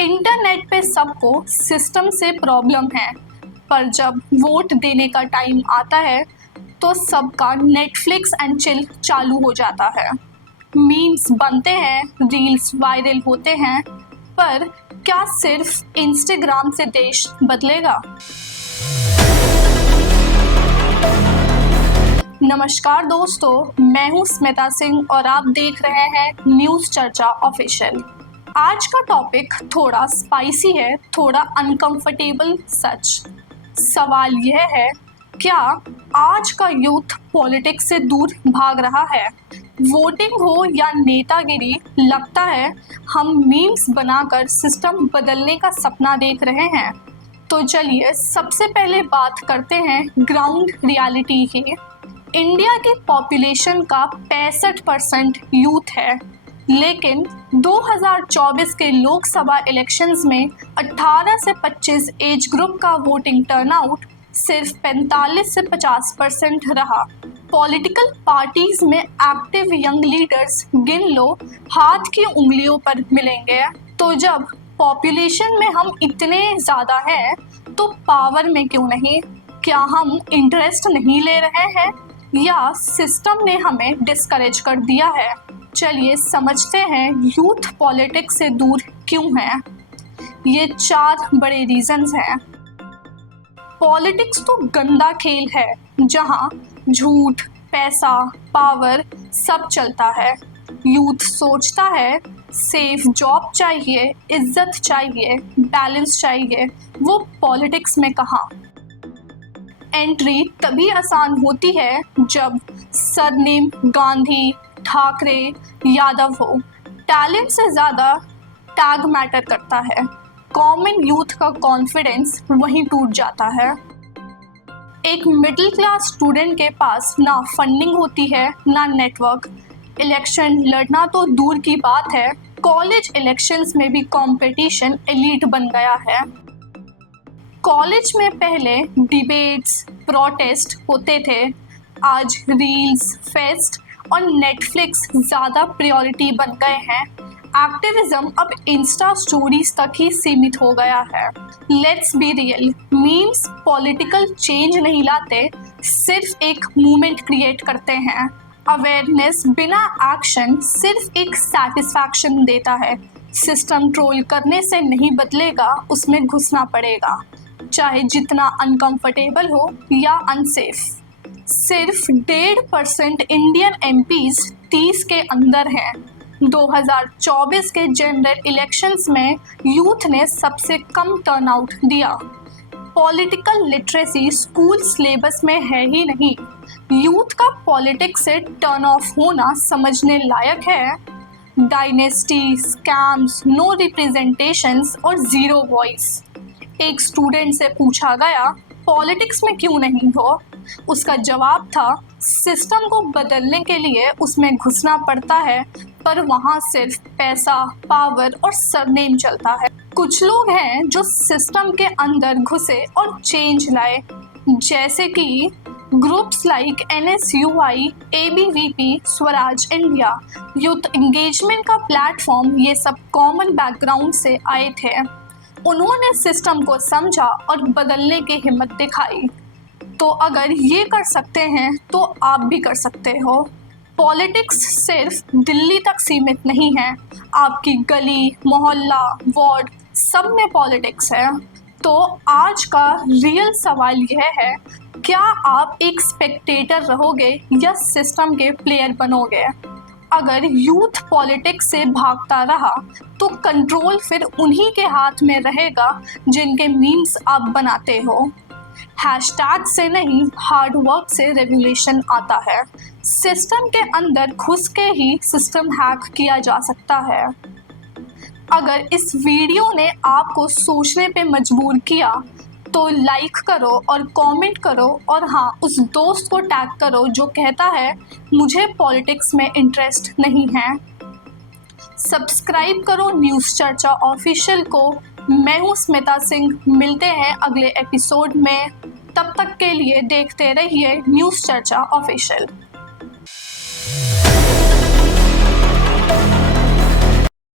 Internet पे सबको system से प्रॉब्लम है, पर जब वोट देने का टाइम आता है तो सबका नेटफ्लिक्स एंड चिल चालू हो जाता है। मीम्स बनते हैं, रील्स वायरल होते हैं, पर क्या सिर्फ इंस्टाग्राम से देश बदलेगा? नमस्कार दोस्तों, मैं हूं स्मिता सिंह और आप देख रहे हैं न्यूज़ चर्चा ऑफिशियल। आज का टॉपिक थोड़ा स्पाइसी है, थोड़ा अनकंफर्टेबल सच। सवाल यह है, क्या आज का यूथ पॉलिटिक्स से दूर भाग रहा है? वोटिंग हो या नेतागिरी, लगता है हम मीम्स बनाकर सिस्टम बदलने का सपना देख रहे हैं। तो चलिए सबसे पहले बात करते हैं ग्राउंड रियलिटी की। इंडिया की पॉपुलेशन का 65% यूथ है, लेकिन 2024 के लोकसभा इलेक्शंस में 18 से 25 एज ग्रुप का वोटिंग टर्नआउट सिर्फ 45 से 50% रहा। पॉलिटिकल पार्टीज में एक्टिव यंग लीडर्स गिन लो, हाथ की उंगलियों पर मिलेंगे। तो जब पॉपुलेशन में हम इतने ज़्यादा हैं तो पावर में क्यों नहीं? क्या हम इंटरेस्ट नहीं ले रहे हैं या सिस्टम ने हमें डिस्करेज कर दिया है? चलिए समझते हैं यूथ पॉलिटिक्स से दूर क्यों है। ये 4 बड़े रीजंस हैं। पॉलिटिक्स तो गंदा खेल है जहां झूठ, पैसा, पावर सब चलता है। यूथ सोचता है सेफ जॉब चाहिए, इज्जत चाहिए, बैलेंस चाहिए। वो पॉलिटिक्स में कहाँ? एंट्री तभी आसान होती है जब सरनेम गांधी, ठाकरे, यादव हो। टैलेंट से ज़्यादा टैग मैटर करता है। कॉमन यूथ का कॉन्फिडेंस वहीं टूट जाता है। एक मिडिल क्लास स्टूडेंट के पास ना फंडिंग होती है, ना नेटवर्क। इलेक्शन लड़ना तो दूर की बात है, कॉलेज इलेक्शंस में भी कंपटीशन एलीट बन गया है। कॉलेज में पहले डिबेट्स, प्रोटेस्ट होते थे, आज रील्स, फेस्ट और नेटफ्लिक्स ज़्यादा प्रायोरिटी बन गए हैं। एक्टिविज्म अब इंस्टा स्टोरीज तक ही सीमित हो गया है। Let's be real, memes political change नहीं लाते, सिर्फ एक मूवमेंट क्रिएट करते हैं। अवेयरनेस बिना एक्शन सिर्फ एक सेटिस्फैक्शन देता है। सिस्टम ट्रोल करने से नहीं बदलेगा, उसमें घुसना पड़ेगा, चाहे जितना अनकंफर्टेबल हो या अनसेफ। सिर्फ 1.5% इंडियन एमपीज 30 के अंदर हैं। 2024 के जनरल इलेक्शंस में यूथ ने सबसे कम टर्नआउट दिया। पॉलिटिकल लिटरेसी स्कूल सिलेबस में है ही नहीं। यूथ का पॉलिटिक्स से टर्न ऑफ होना समझने लायक है। डायनेस्टी, स्कैम्स, नो रिप्रेजेंटेशंस और ज़ीरो वॉइस। एक स्टूडेंट से पूछा गया, पॉलिटिक्स में क्यों नहीं हो? उसका जवाब था, सिस्टम को बदलने के लिए उसमें घुसना पड़ता है, पर वहाँ सिर्फ पैसा, पावर और सरनेम चलता है। कुछ लोग हैं जो सिस्टम के अंदर घुसे और चेंज लाए, जैसे कि groups like NSUI, ABVP, Swaraj India, youth engagement का प्लेटफॉर्म। ये सब कॉमन बैकग्राउंड से आए थे। उन्होंने सिस्टम को समझा और बदलने की हिम्मत दिखाई। तो अगर ये कर सकते हैं तो आप भी कर सकते हो। पॉलिटिक्स सिर्फ दिल्ली तक सीमित नहीं है, आपकी गली, मोहल्ला, वार्ड, सब में पॉलिटिक्स है। तो आज का रियल सवाल यह है, क्या आप एक स्पेक्टेटर रहोगे या सिस्टम के प्लेयर बनोगे? अगर यूथ पॉलिटिक्स से भागता रहा तो कंट्रोल फिर उन्हीं के हाथ में रहेगा जिनके मीम्स आप बनाते हो। हैशटैग से नहीं, हार्ड वर्क से रेवोल्यूशन आता है। सिस्टम के अंदर घुस के ही सिस्टम हैक किया जा सकता है। अगर इस वीडियो ने आपको सोचने पे मजबूर किया तो लाइक करो और कमेंट करो, और हाँ, उस दोस्त को टैग करो जो कहता है मुझे पॉलिटिक्स में इंटरेस्ट नहीं है। सब्सक्राइब करो न्यूज़ चर्चा ऑफिशियल को। मैं हूँ स्मिता सिंह, मिलते हैं अगले एपिसोड में। तब तक के लिए देखते रहिए न्यूज़ चर्चा ऑफिशियल।